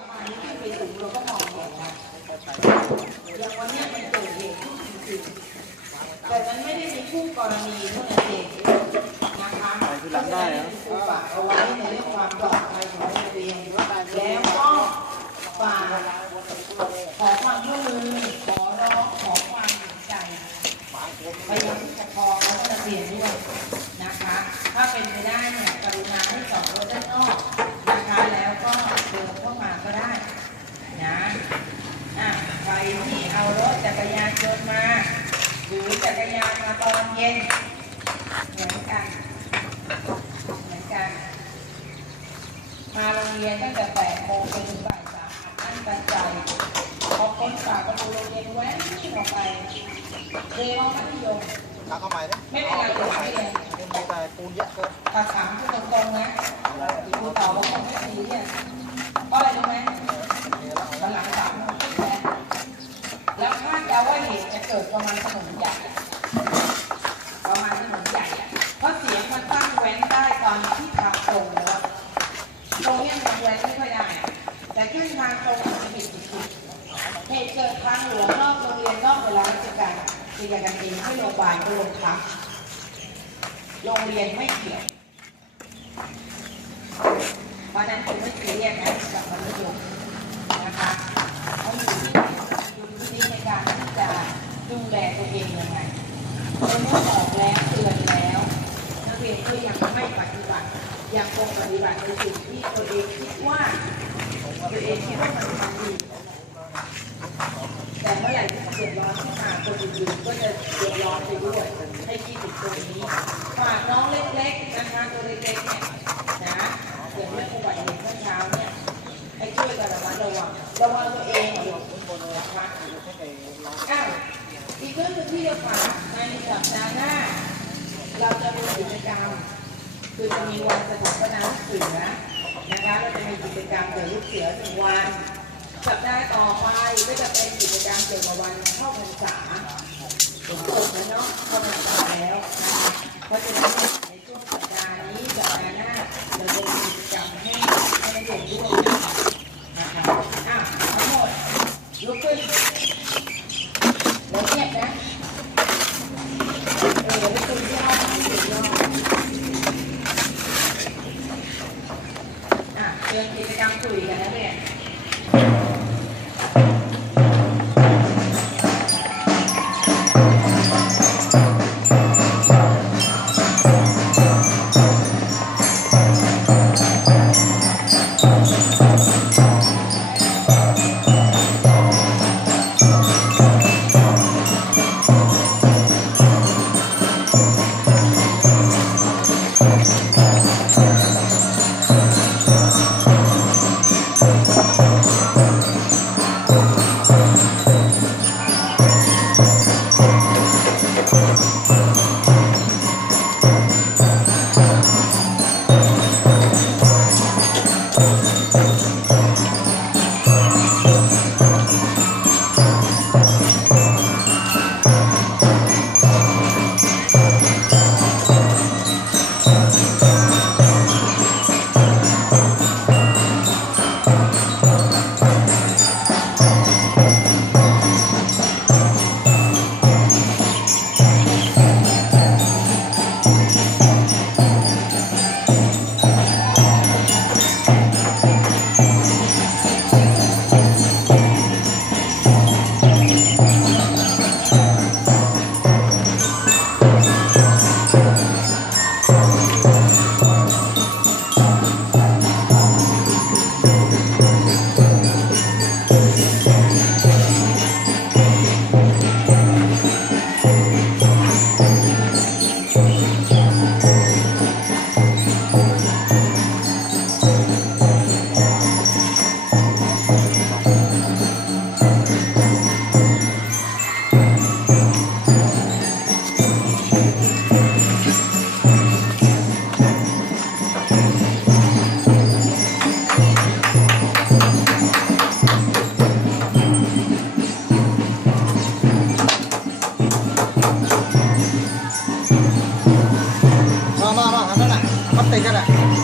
ประมาณนี้ที่ไปถึงเราก็มองเห็นนะอย่างวันนี้มันเกิดเหตุขึ้นจริงๆแต่มันไม่ได้มีคู่กรณีเท่านั้นเองนะคะคือหลังได้นะฝากเอาไว้ในเรื่องความปลอดภัยของนักเรียนแล้วก็ฝากขอความร่วมมือขอร้องขอความเห็นใจ ไปยังผู้ปกครองและนักเรียนด้วยนะคะ ถ้าเป็นไปได้เนี่ยกรุณาให้จอดรถด้านนอกนะคะ แล้วก็เดินเข้ามาก็ได้นะอะใครที่เอารถจักรยานยนต์มา หรือจักรยานมาตอน เย็น เหมือนกัน เหมือนกัน มาโรงเรียนตั้งแต่แปดโมงจนถึงบ่ายสามอัดอั้นตันใจพอพ้นปากประตูโรงเรียนแว้นออกไปเรียนห้องมัธยมตักเข้าใหม่นะไม่เป็นไรเดี๋ยวไม่เลยเป็นไปแต่ปูนเยอะเกินถ้าถามพูดตรงๆนะครูตอบว่าคงไม่ซีเนี่ยเพราะอะไรรู้ไหมมันหลังสามโมงครึ่งแล้วแล้วคาดเดาว่าเหตุจะเกิดประมาณถนนใหญ่อะประมาณถนนใหญ่อะเพราะเสียงมันตั้งแว้นได้ตอนที่ขับตรงแล้ว ตรงเนี้ยทางแว้นไม่ค่อยได้อะแต่ขึ้นทางตรงมันจะผิดสุดๆเห ตุเกิดทางหลวงนอกโรงเรียนนอกเวลาราชการเคลียร์กันเองให้โรงพยาบาลก็ลงพักโรงเรียนไม่เกี่ยวเพราะนั้นคุณไม่เคเรียกนะกับมัธยมนะคะเขาอยู่ที่อยู่ที่นี่ในการที่จะดูแลตัวเองยังไงเมื่อบอกแล้วเตือนแล้วนักเรียนก็ยังไม่ปฏิบัติยังคงปฏิบัติในสิ่งที่ตัวเองคิดว่าตัวเองคิดว่ามันทำดีแต่เมื่อไหร่ที่เดือดร้อนเข้ามาคนอื่นๆก็ จะเดือดร้อนไปด้วยให้คิดถึงตรงนี้ฝากน้องเล็กๆนะคะตัวเล็กๆเนี่ยนะเกิดเรื่องอุบัติเหตุเมื่อเช้าเนี่ยให้ช่วยกันระมัดระวังระวังตัวเองนะคะอ้าวอีกเรื่องหนึงที่จะฝากในสัปดาห์หน้า เราจะมีกิจกรรมคือจะมีวันสถาปนาลูกเสือนะคะเราจะมีกิจกรรมเกี่ยวกับลูกเสือหนึ่งวัน สัปดาห์ต่อไปก็จะเป็นกิจกรรมเกี่ยวกับวันเข้าพรรษาถึงจ บแล้วเนาะเข้าพรรษาแล้วนะคะเพราะฉะนั้นในช่วงสัปดาห์นี้สัปดาห์หน้าเราจะมีกิจกรรมให้ให้นักเรียนร่วมนะคะอะทั้งหมดลุกขึ้นแล้วเงียบนะเออไม่คุณย่อไม่คุณย่ออะเชิญกิจกรรมคุยกันนะ から。